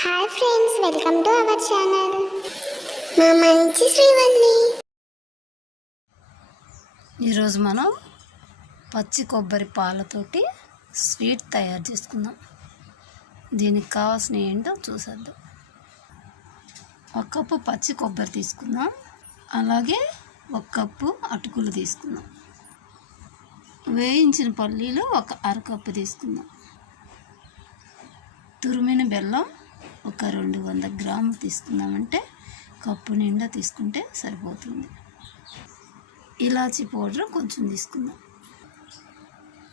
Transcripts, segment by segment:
Hi friends, welcome to our channel. మా మంచి శ్రీవల్లి. ఈరోజు మనం పచ్చి కొబ్బరి పాలతోటి స్వీట్ తయారు చేసుకుందాం. దీనికి కావాల్సిన ఏంటో చూసేద్దాం. ఒక కప్పు పచ్చి కొబ్బరి తీసుకుందాం. అలాగే ఒక కప్పు అటుకులు తీసుకుందాం. వేయించిన పల్లీలు ఒక అరకప్పు తీసుకుందాం. తురిమిన బెల్లం ఒక 200 గ్రాములు తీసుకుందామంటే కప్పు నిండా తీసుకుంటే సరిపోతుంది. ఇలాచీ పౌడర్ కొంచెం తీసుకుందాం.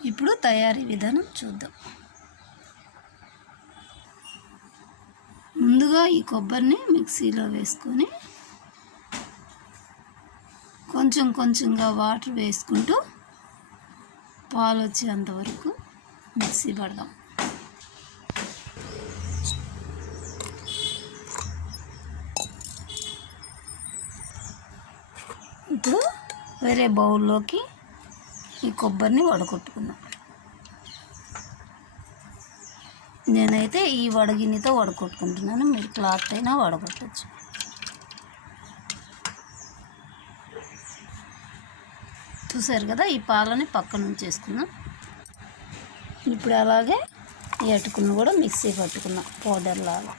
ఇప్పుడు తయారీ విధానం చూద్దాం. ముందుగా ఈ కొబ్బరిని మిక్సీలో వేసుకొని కొంచెం కొంచెంగా వాటర్ వేసుకుంటూ పాలు వచ్చేంత వరకు మిక్సీ పడదాం. ఇప్పుడు వేరే బౌల్లోకి ఈ కొబ్బరిని వడకొట్టుకుందాం. నేనైతే ఈ వడగిన్నెతో వడకొట్టుకుంటున్నాను. మీరు క్లాత్ అయినా వడగొట్టచ్చు. చూసారు కదా, ఈ పాలని పక్కన ఉంచేసుకుందాం. ఇప్పుడు అలాగే ఈ అటుకులను కూడా మిక్సీ పట్టుకుందాం పౌడర్ లాగా.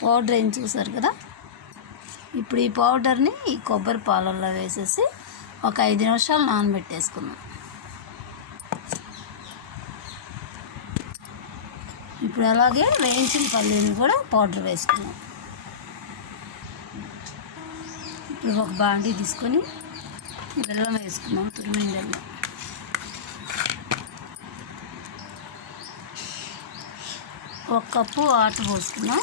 పౌడర్ ఏం చూసారు కదా. ఇప్పుడు ఈ పౌడర్ని ఈ కొబ్బరి పాలల్లో వేసేసి ఒక 5 నిమిషాలు నానబెట్టేసుకుందాం. ఇప్పుడు అలాగే వేయించిన పల్లీని కూడా పౌడర్ వేసుకుందాం. ఇప్పుడు ఒక బాండీ తీసుకొని బెల్లం వేసుకుందాం. తురిమిన బెల్లం ఒక కప్పు వాటర్ పోసుకుందాం.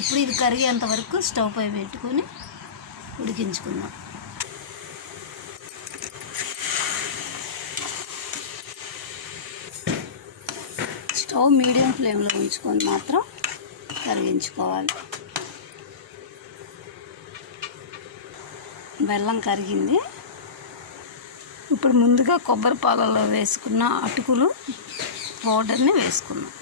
ఇప్పుడు ఇది కరిగేంత వరకు స్టవ్ పై పెట్టుకొని ఉడికించుకుందాం. స్టవ్ మీడియం ఫ్లేమ్లో ఉంచుకొని మాత్రం కరిగించుకోవాలి. బెల్లం కరిగింది. ఇప్పుడు ముందుగా కొబ్బరి పాలలో వేసుకున్న అటుకులు పౌడర్ని వేసుకుందాం.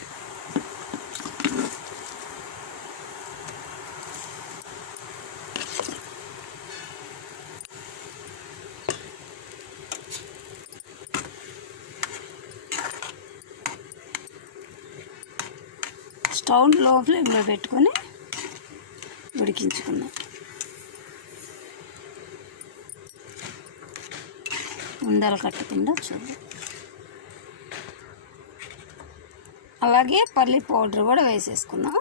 స్టవ్ లో ఫ్లేమ్లో పెట్టుకొని ఉడికించుకుందాం. ఉండలు కట్టకుండా చూద్దాం. అలాగే పల్లి పౌడర్ కూడా వేసేసుకుందాం.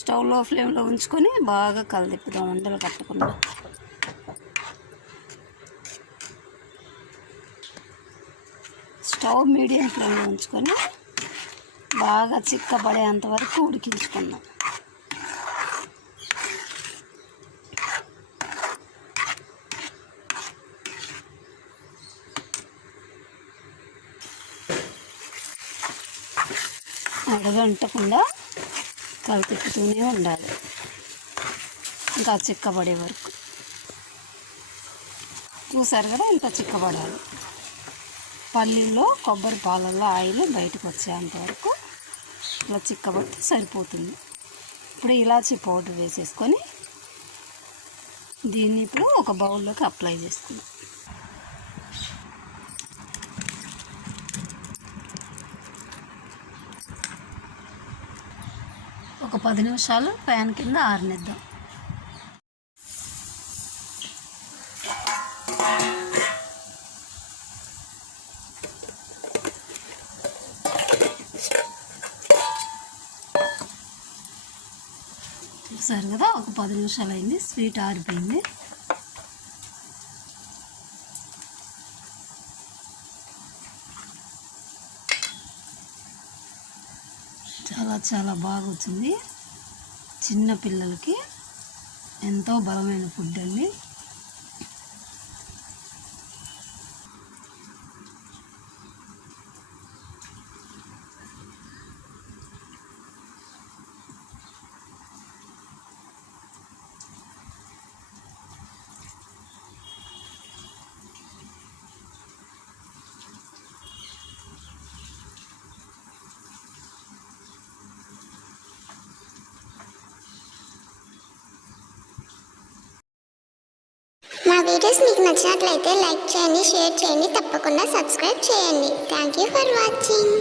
స్టవ్ లో ఫ్లేమ్లో ఉంచుకొని బాగా కలదిప్పుదాం ఉండలు కట్టకుండా. స్టవ్ మీడియం ఫ్లేమ్లో ఉంచుకొని బాగా చిక్కబడేంత వరకు ఉడికించుకుందాం. అడగంటకుండా కలిపిస్తూనే ఉండాలి ఇంకా చిక్కబడే వరకు. చూసారు కదా, ఇంత చిక్కబడాలి. పల్లీలో కొబ్బరి పాలల్లో ఆయిల్ బయటకు వచ్చేంత వరకు ఇలా చిక్కబడితే సరిపోతుంది. ఇప్పుడు ఇలాచీ పౌడర్ వేసేసుకొని దీన్ని ఇప్పుడు ఒక బౌల్లోకి అప్లై చేసుకుందాం. ఒక 10 నిమిషాలు ఫ్యాన్ కింద ఆరనిద్దాం. చూసారు కదా, ఒక 10 నిమిషాలు అయింది. స్వీట్ ఆరిపోయింది. చాలా చాలా బాగా వచ్చింది. చిన్న పిల్లలకి ఎంతో బలమైన ఫుడ్ అండి. వీడియోస్ మీకు నచ్చినట్లయితే లైక్ చేయండి, షేర్ చేయండి, తప్పకుండా సబ్స్క్రైబ్ చేయండి. Thank you for watching.